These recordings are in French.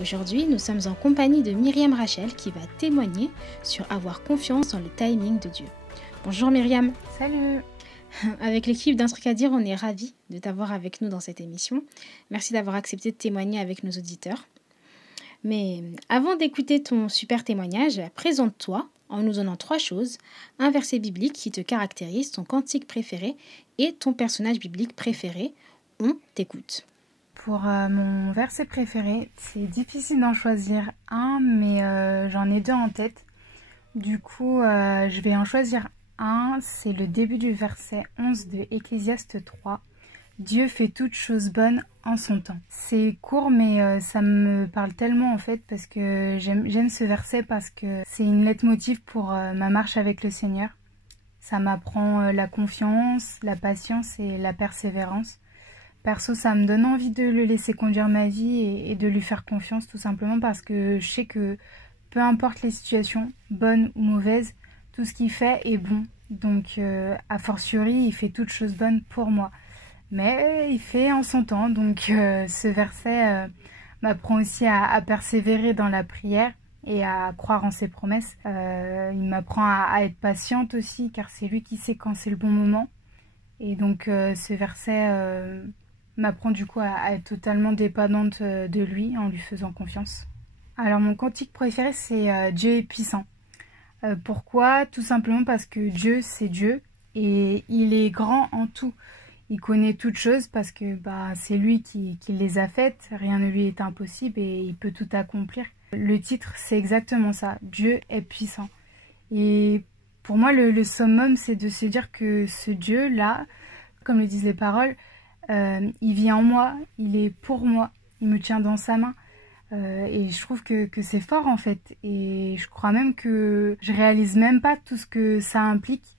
Aujourd'hui, nous sommes en compagnie de Myriam Rachel qui va témoigner sur avoir confiance dans le timing de Dieu. Bonjour Myriam. Salut. Avec l'équipe d'Un truc à dire, on est ravis de t'avoir avec nous dans cette émission. Merci d'avoir accepté de témoigner avec nos auditeurs. Mais avant d'écouter ton super témoignage, présente-toi en nous donnant 3 choses, un verset biblique qui te caractérise, ton cantique préféré et ton personnage biblique préféré. On t'écoute. Pour mon verset préféré, c'est difficile d'en choisir un, mais j'en ai 2 en tête. Du coup, je vais en choisir un. C'est le début du verset 11 de Ecclésiaste 3. Dieu fait toutes choses bonnes en son temps. C'est court, mais ça me parle tellement en fait, parce que j'aime ce verset parce que c'est une leitmotiv pour ma marche avec le Seigneur. Ça m'apprend la confiance, la patience et la persévérance. Perso, ça me donne envie de le laisser conduire ma vie et de lui faire confiance, tout simplement parce que je sais que peu importe les situations, bonnes ou mauvaises, tout ce qu'il fait est bon. Donc, a fortiori, il fait toutes choses bonnes pour moi. Mais il fait en son temps, donc ce verset m'apprend aussi à persévérer dans la prière et à croire en ses promesses. Il m'apprend à être patiente aussi, car c'est lui qui sait quand c'est le bon moment. Et donc ce verset m'apprend du coup à être totalement dépendante de lui en lui faisant confiance. Alors mon cantique préféré, c'est Dieu est puissant. Pourquoi? Tout simplement parce que Dieu, c'est Dieu et il est grand en tout. Il connaît toutes choses parce que c'est lui qui les a faites, rien ne lui est impossible et il peut tout accomplir. Le titre, c'est exactement ça, Dieu est puissant. Et pour moi, le summum, c'est de se dire que ce Dieu-là, comme le disent les paroles, il vit en moi, il est pour moi, il me tient dans sa main. Et je trouve que c'est fort en fait. Et je crois même que je réalise même pas tout ce que ça implique.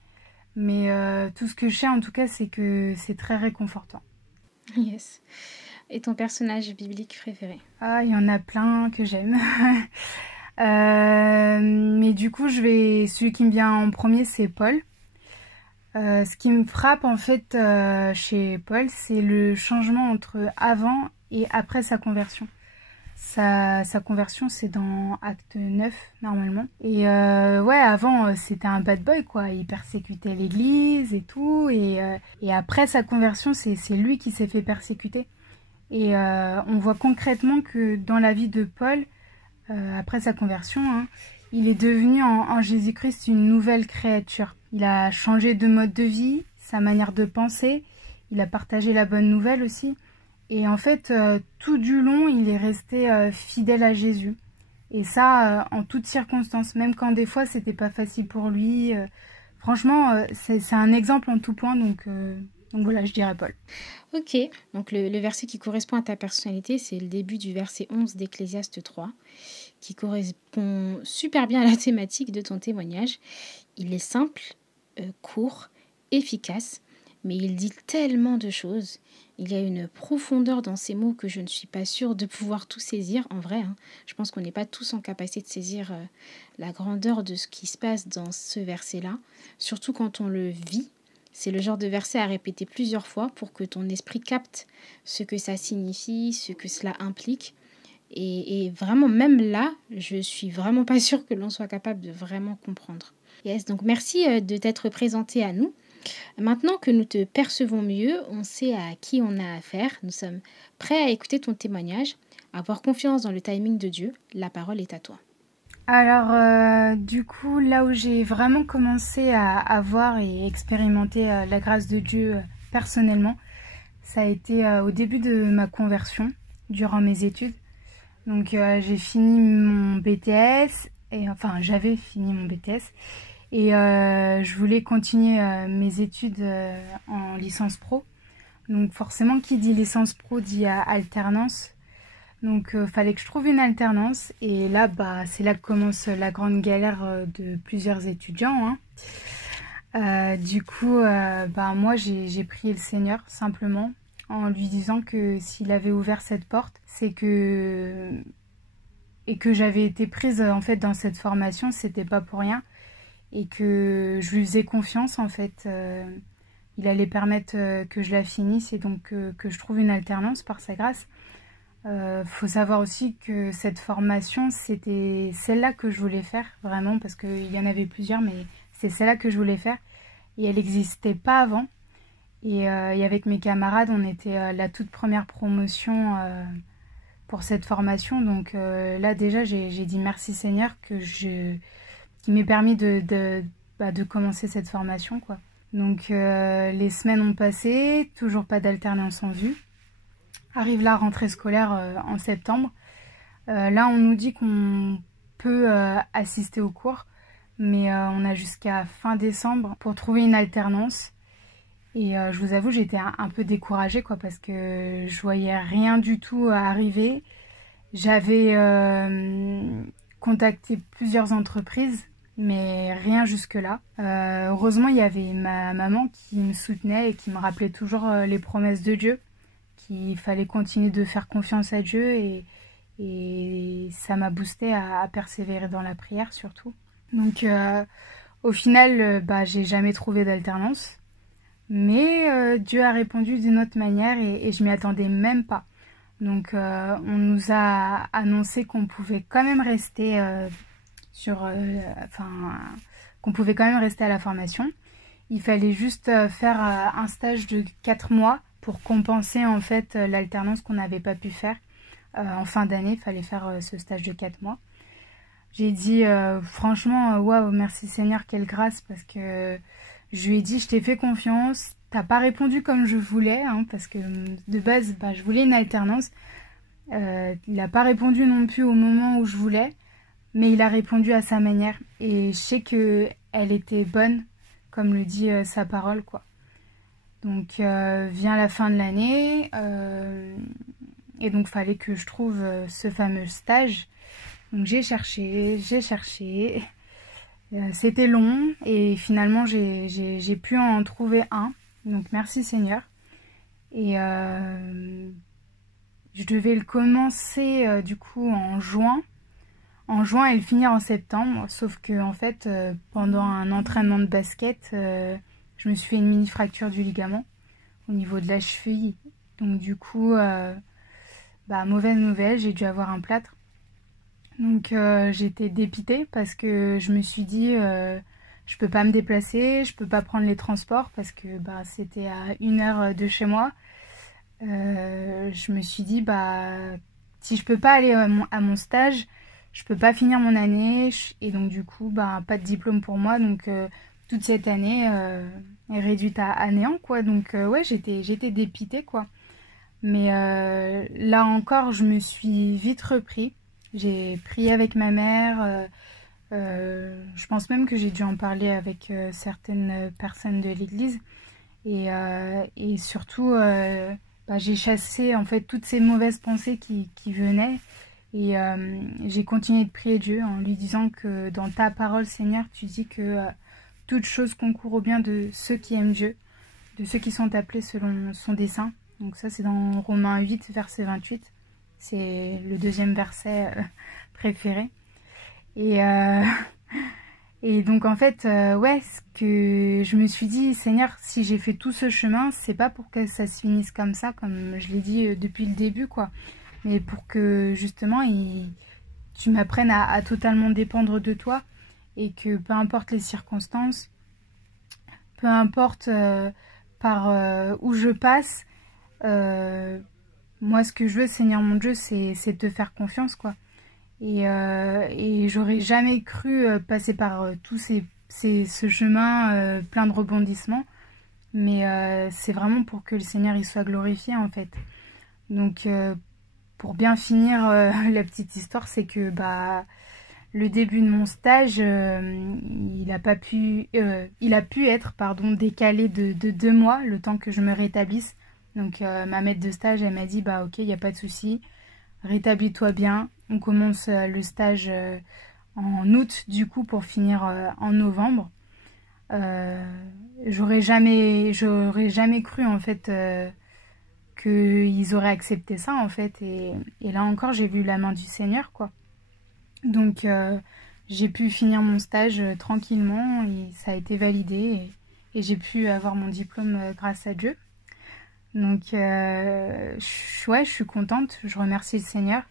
Mais tout ce que je sais en tout cas, c'est que c'est très réconfortant. Yes. Et ton personnage biblique préféré? Ah, il y en a plein que j'aime. Mais du coup, celui qui me vient en premier, c'est Paul. Ce qui me frappe en fait chez Paul, c'est le changement entre avant et après sa conversion. Sa conversion, c'est dans Acte 9, normalement. Et ouais, avant, c'était un bad boy, quoi. Il persécutait l'église et tout. Et après sa conversion, c'est lui qui s'est fait persécuter. Et on voit concrètement que dans la vie de Paul, après sa conversion, il est devenu en Jésus-Christ une nouvelle créature. Il a changé de mode de vie, sa manière de penser. Il a partagé la bonne nouvelle aussi. Et en fait, tout du long, il est resté fidèle à Jésus. Et ça, en toutes circonstances, même quand des fois, c'était pas facile pour lui. Franchement, c'est un exemple en tout point, donc voilà, je dirais Paul. Ok, donc le verset qui correspond à ta personnalité, c'est le début du verset 11 d'Ecclésiaste 3, qui correspond super bien à la thématique de ton témoignage. Il est simple, court, efficace, mais il dit tellement de choses. Il y a une profondeur dans ces mots que je ne suis pas sûre de pouvoir tout saisir. En vrai, je pense qu'on n'est pas tous en capacité de saisir la grandeur de ce qui se passe dans ce verset-là, surtout quand on le vit. C'est le genre de verset à répéter plusieurs fois pour que ton esprit capte ce que ça signifie, ce que cela implique. Et vraiment, même là, je suis vraiment pas sûre que l'on soit capable de vraiment comprendre. Yes, donc merci de t'être présenté à nous. Maintenant que nous te percevons mieux, on sait à qui on a affaire. Nous sommes prêts à écouter ton témoignage, à avoir confiance dans le timing de Dieu. La parole est à toi. Alors, du coup, là où j'ai vraiment commencé à voir et expérimenter la grâce de Dieu personnellement, ça a été au début de ma conversion, durant mes études. Donc, j'ai fini mon BTS, j'avais fini mon BTS, et je voulais continuer mes études en licence pro. Donc, forcément, qui dit licence pro dit alternance. Donc, fallait que je trouve une alternance. Et là, c'est là que commence la grande galère de plusieurs étudiants. Du coup, moi, j'ai prié le Seigneur, simplement, en lui disant que s'il avait ouvert cette porte, c'est que... Et que j'avais été prise, en fait, dans cette formation, c'était pas pour rien. Et que je lui faisais confiance, en fait. Il allait permettre que je la finisse et donc que je trouve une alternance par sa grâce. Faut savoir aussi que cette formation, c'était celle-là que je voulais faire, vraiment, parce qu'il y en avait plusieurs, mais c'est celle-là que je voulais faire. Et elle n'existait pas avant. Et avec mes camarades, on était la toute première promotion pour cette formation. Donc là, déjà, j'ai dit merci Seigneur qui m'ait permis de commencer cette formation, quoi. Donc les semaines ont passé, toujours pas d'alternance en vue. Arrive la rentrée scolaire en septembre. Là, on nous dit qu'on peut assister aux cours, mais on a jusqu'à fin décembre pour trouver une alternance. Et je vous avoue, j'étais un peu découragée, quoi, parce que je voyais rien du tout arriver. J'avais contacté plusieurs entreprises, mais rien jusque-là. Heureusement, il y avait ma maman qui me soutenait et qui me rappelait toujours les promesses de Dieu, qu'il fallait continuer de faire confiance à Dieu et ça m'a boosté à persévérer dans la prière surtout. Donc au final, j'ai jamais trouvé d'alternance, mais Dieu a répondu d'une autre manière et je m'y attendais même pas. Donc on nous a annoncé qu'on pouvait quand même rester qu'on pouvait quand même rester à la formation. Il fallait juste faire un stage de 4 mois pour compenser en fait l'alternance qu'on n'avait pas pu faire. En fin d'année, il fallait faire ce stage de 4 mois. J'ai dit franchement, waouh, merci Seigneur, quelle grâce, parce que je lui ai dit, je t'ai fait confiance, t'as pas répondu comme je voulais, hein, parce que de base, je voulais une alternance. Il n'a pas répondu non plus au moment où je voulais, mais il a répondu à sa manière. Et je sais qu'elle était bonne, comme le dit sa parole, quoi. Donc vient la fin de l'année et donc fallait que je trouve ce fameux stage. Donc j'ai cherché, c'était long et finalement j'ai pu en trouver un. Donc merci Seigneur. Et je devais le commencer du coup en juin et le finir en septembre. Sauf que en fait pendant un entraînement de basket, je me suis fait une mini fracture du ligament au niveau de la cheville. Donc du coup, mauvaise nouvelle, j'ai dû avoir un plâtre. Donc j'étais dépitée parce que je me suis dit, je peux pas me déplacer, je peux pas prendre les transports parce que c'était à 1 heure de chez moi. Je me suis dit, si je peux pas aller à mon stage, je peux pas finir mon année. Et donc du coup, pas de diplôme pour moi. Donc toute cette année est réduite à néant, quoi. Donc ouais, j'étais dépitée, quoi. Mais là encore, je me suis vite repris. J'ai prié avec ma mère. Je pense même que j'ai dû en parler avec certaines personnes de l'église. Et surtout, j'ai chassé en fait toutes ces mauvaises pensées qui venaient. Et j'ai continué de prier Dieu en lui disant que dans ta parole, Seigneur, tu dis que toute chose concourt au bien de ceux qui aiment Dieu, de ceux qui sont appelés selon son dessein. Donc ça, c'est dans Romains 8, verset 28. C'est le deuxième verset préféré. Et donc en fait, ce que je me suis dit, Seigneur, si j'ai fait tout ce chemin, c'est pas pour que ça se finisse comme ça, comme je l'ai dit depuis le début, quoi. Mais pour que justement, tu m'apprennes à totalement dépendre de toi et que peu importe les circonstances, peu importe par où je passe, moi ce que je veux, Seigneur mon Dieu, c'est te faire confiance, quoi. Et j'aurais jamais cru passer par tout ce chemin plein de rebondissements, mais c'est vraiment pour que le Seigneur il soit glorifié, en fait. Donc pour bien finir la petite histoire, c'est que le début de mon stage, il a pu être décalé de 2 mois, le temps que je me rétablisse. Donc ma maître de stage, elle m'a dit, ok, il n'y a pas de souci, rétablis-toi bien. On commence le stage en août, du coup, pour finir en novembre. J'aurais jamais cru, en fait, qu'ils auraient accepté ça, en fait. Et là encore, j'ai vu la main du Seigneur, quoi. Donc j'ai pu finir mon stage tranquillement et ça a été validé et j'ai pu avoir mon diplôme grâce à Dieu. Donc, ouais, je suis contente, je remercie le Seigneur.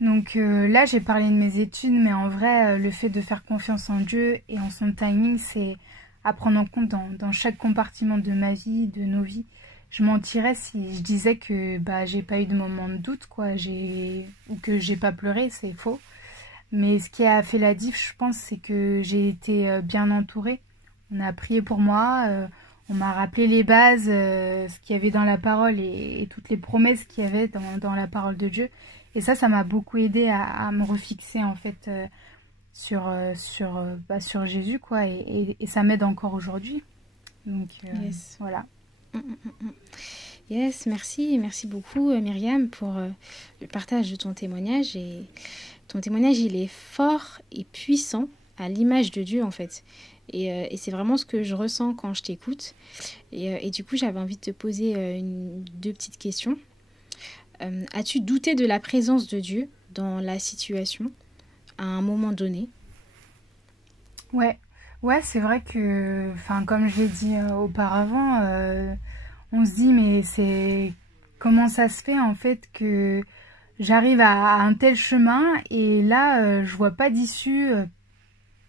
Donc là, j'ai parlé de mes études, mais en vrai, le fait de faire confiance en Dieu et en son timing, c'est à prendre en compte dans chaque compartiment de ma vie, de nos vies. Je mentirais si je disais que bah j'ai pas eu de moment de doute, quoi, ou que j'ai pas pleuré, c'est faux. Mais ce qui a fait la diff, je pense, c'est que j'ai été bien entourée. On a prié pour moi, on m'a rappelé les bases, ce qu'il y avait dans la parole et toutes les promesses qu'il y avait dans la parole de Dieu. Et ça m'a beaucoup aidé à me refixer en fait sur Jésus, quoi. Et ça m'aide encore aujourd'hui. Donc Yes. voilà. Yes, merci. Merci beaucoup, Myriam, pour le partage de ton témoignage. Et ton témoignage, il est fort et puissant à l'image de Dieu, en fait. Et c'est vraiment ce que je ressens quand je t'écoute. Et du coup, j'avais envie de te poser deux petites questions. As-tu douté de la présence de Dieu dans la situation à un moment donné? Ouais, ouais, c'est vrai que, enfin, comme je l'ai dit auparavant, on se dit, mais c'est comment ça se fait en fait que j'arrive à un tel chemin et là, je vois pas d'issue.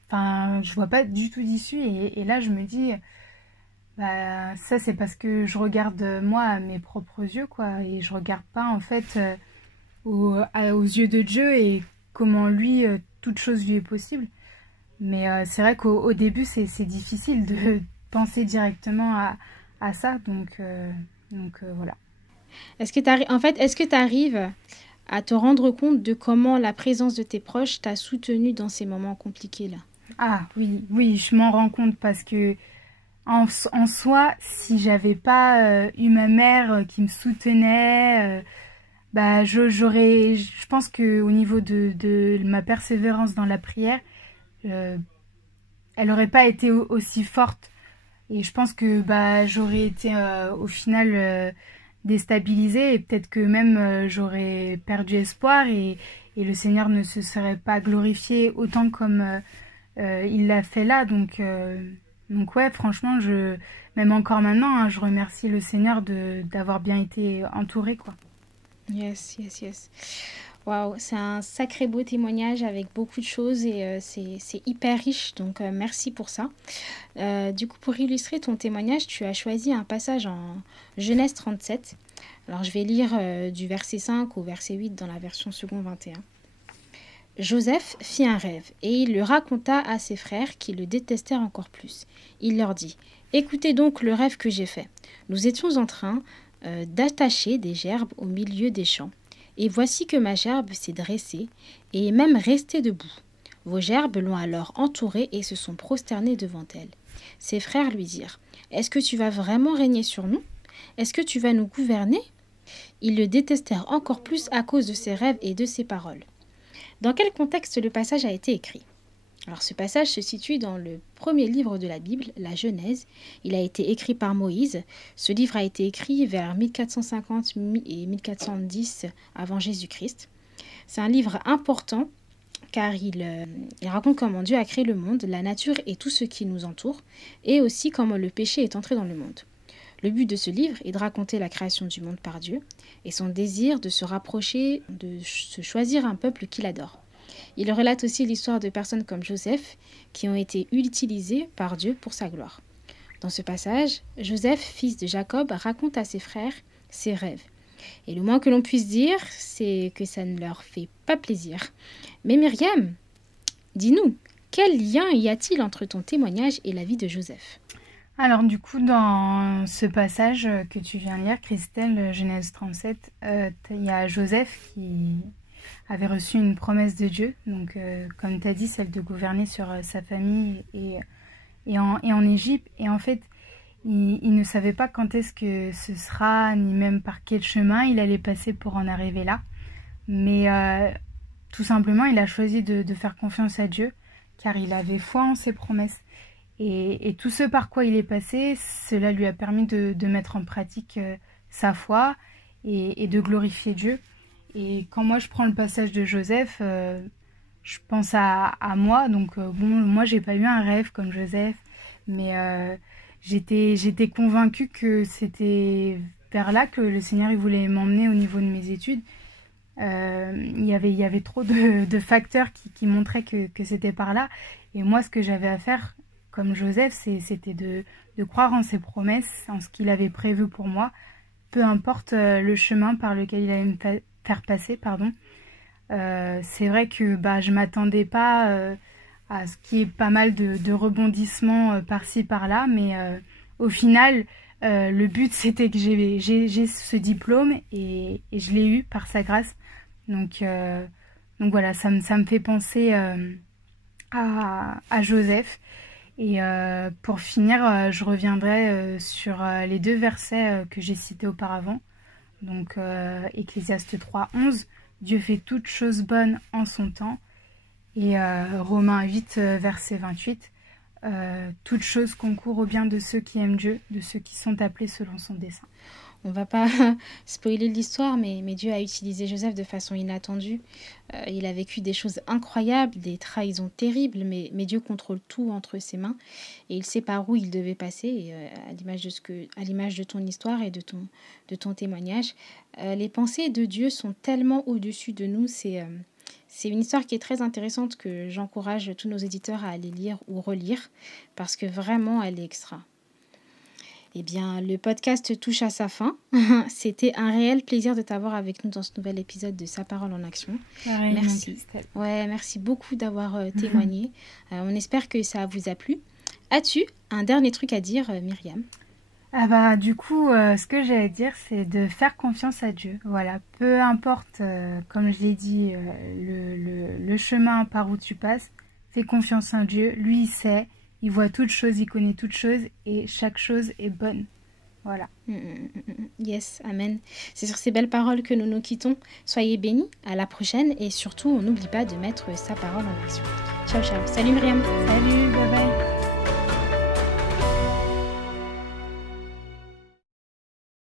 Enfin, je vois pas du tout d'issue et là, je me dis, bah, ça c'est parce que je regarde moi à mes propres yeux, quoi, et je regarde pas en fait aux yeux de Dieu et comment lui, toute chose lui est possible. Mais c'est vrai qu'au début, c'est difficile de penser directement à ça. Donc voilà. Est-ce que tu arrives à te rendre compte de comment la présence de tes proches t'a soutenu dans ces moments compliqués-là? Ah oui, oui, je m'en rends compte parce que en soi, si j'avais pas eu ma mère qui me soutenait, bah je pense que au niveau de ma persévérance dans la prière, euh, elle aurait pas été aussi forte. Et je pense que bah j'aurais été au final déstabilisée et peut-être que même j'aurais perdu espoir et le Seigneur ne se serait pas glorifié autant comme il l'a fait là. Donc ouais, franchement, même encore maintenant, hein, je remercie le Seigneur d'avoir bien été entourée, quoi. Yes, yes, yes. Waouh, c'est un sacré beau témoignage avec beaucoup de choses et c'est hyper riche, donc merci pour ça. Du coup, pour illustrer ton témoignage, tu as choisi un passage en Genèse 37. Alors, je vais lire du verset 5 au verset 8 dans la version seconde 21. Joseph fit un rêve et il le raconta à ses frères qui le détestèrent encore plus. Il leur dit: Écoutez donc le rêve que j'ai fait. Nous étions en train d'attacher des gerbes au milieu des champs. Et voici que ma gerbe s'est dressée et est même restée debout. Vos gerbes l'ont alors entourée et se sont prosternés devant elle. Ses frères lui dirent: Est-ce que tu vas vraiment régner sur nous? Est-ce que tu vas nous gouverner? Ils le détestèrent encore plus à cause de ses rêves et de ses paroles. Dans quel contexte le passage a été écrit? Alors ce passage se situe dans le premier livre de la Bible, la Genèse. Il a été écrit par Moïse. Ce livre a été écrit vers 1450 et 1410 avant Jésus-Christ. C'est un livre important car il raconte comment Dieu a créé le monde, la nature et tout ce qui nous entoure, et aussi comment le péché est entré dans le monde. Le but de ce livre est de raconter la création du monde par Dieu et son désir de se rapprocher, de se choisir un peuple qu'il adore. Il relate aussi l'histoire de personnes comme Joseph qui ont été utilisées par Dieu pour sa gloire. Dans ce passage, Joseph, fils de Jacob, raconte à ses frères ses rêves. Et le moins que l'on puisse dire, c'est que ça ne leur fait pas plaisir. Mais Myriam, dis-nous, quel lien y a-t-il entre ton témoignage et la vie de Joseph? Alors du coup, dans ce passage que tu viens de lire, Christelle, Genèse 37, il y a Joseph qui avait reçu une promesse de Dieu, donc comme tu as dit, celle de gouverner sur sa famille et en Égypte. Et en fait, il ne savait pas quand est-ce que ce sera, ni même par quel chemin il allait passer pour en arriver là. Mais tout simplement, il a choisi de faire confiance à Dieu, car il avait foi en ses promesses. Et tout ce par quoi il est passé, cela lui a permis de mettre en pratique sa foi et de glorifier Dieu. Et quand moi je prends le passage de Joseph, je pense à moi. Donc bon, moi j'ai pas eu un rêve comme Joseph, mais j'étais convaincue que c'était vers là que le Seigneur il voulait m'emmener au niveau de mes études. Il y avait trop de facteurs qui montraient que c'était par là. Et moi, ce que j'avais à faire, comme Joseph, c'était de croire en ses promesses, en ce qu'il avait prévu pour moi, peu importe le chemin par lequel il allait me faire passer, pardon. C'est vrai que je m'attendais pas à ce qui est pas mal de rebondissements par-ci par-là, mais au final, le but c'était que j'ai ce diplôme et je l'ai eu par sa grâce. Donc voilà, ça me fait penser à Joseph. Et pour finir, je reviendrai sur les 2 versets que j'ai cités auparavant. Donc Ecclésiaste 3:11, Dieu fait toutes choses bonnes en son temps. Et Romains 8, verset 28, toutes choses concourent au bien de ceux qui aiment Dieu, de ceux qui sont appelés selon son dessein. On va pas spoiler l'histoire, mais Dieu a utilisé Joseph de façon inattendue. Il a vécu des choses incroyables, des trahisons terribles, mais Dieu contrôle tout entre ses mains et il sait par où il devait passer, et, à l'image de ton histoire et de ton témoignage. Les pensées de Dieu sont tellement au-dessus de nous. C'est une histoire qui est très intéressante, que j'encourage tous nos éditeurs à aller lire ou relire, parce que vraiment, elle est extra. Eh bien, le podcast touche à sa fin. C'était un réel plaisir de t'avoir avec nous dans ce nouvel épisode de Sa parole en action. Pareil, merci. Merci beaucoup d'avoir témoigné. On espère que ça vous a plu. As-tu un dernier truc à dire, Myriam ? Du coup, ce que j'ai à dire, c'est de faire confiance à Dieu. Voilà, peu importe, comme je l'ai dit, le chemin par où tu passes, fais confiance en Dieu. Lui, il sait. Il voit toutes choses, il connaît toutes choses et chaque chose est bonne. Voilà. Yes, amen. C'est sur ces belles paroles que nous nous quittons. Soyez bénis, à la prochaine et surtout, on n'oublie pas de mettre sa parole en action. Ciao, ciao. Salut Myriam. Salut, bye bye.